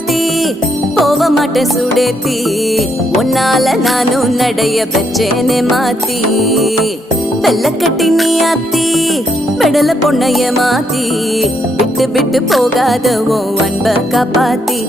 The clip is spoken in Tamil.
மாத்தி போக மாட்டேன் சுடேத்தி உன்னால நானும் நடைய பெச்சேனே மாத்தி வெள்ளக்கட்டி நீ ஆத்தி பெடல பொண்ணைய மாத்தி விட்டு விட்டு போகாத உன் அன்ப காப்பாத்தி